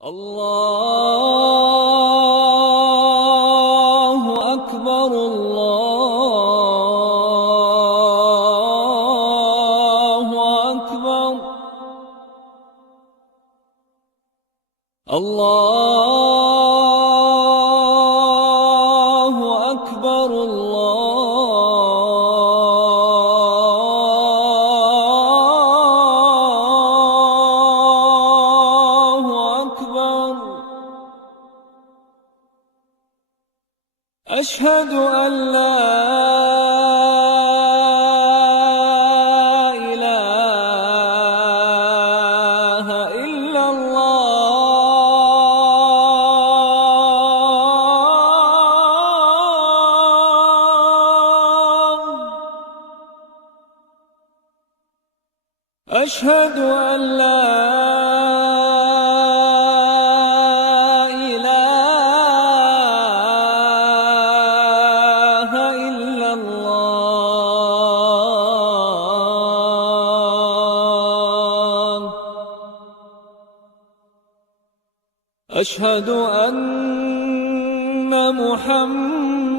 الله أكبر الله أكبر الله أكبر الله أكبر. أشهد أن لا إله إلا الله. أشهد أن لا إله إلا الله. أشهد أن محمدًا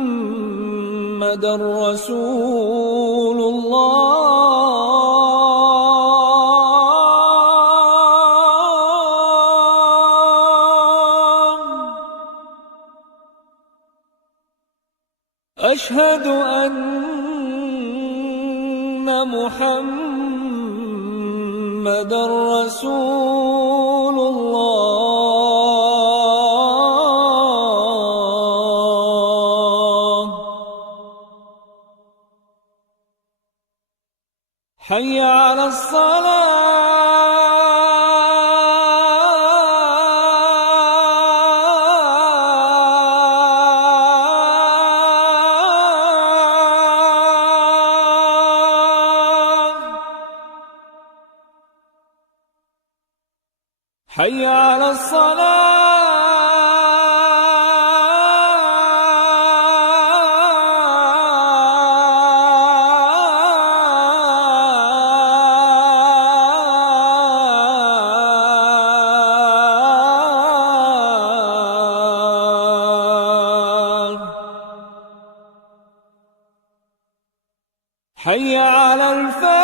رسول الله. أشهد أن محمدًا رسول الله. حي على الصلاة. حي على الصلاة. حي على الفلاح.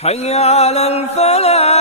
حي على الفلاح.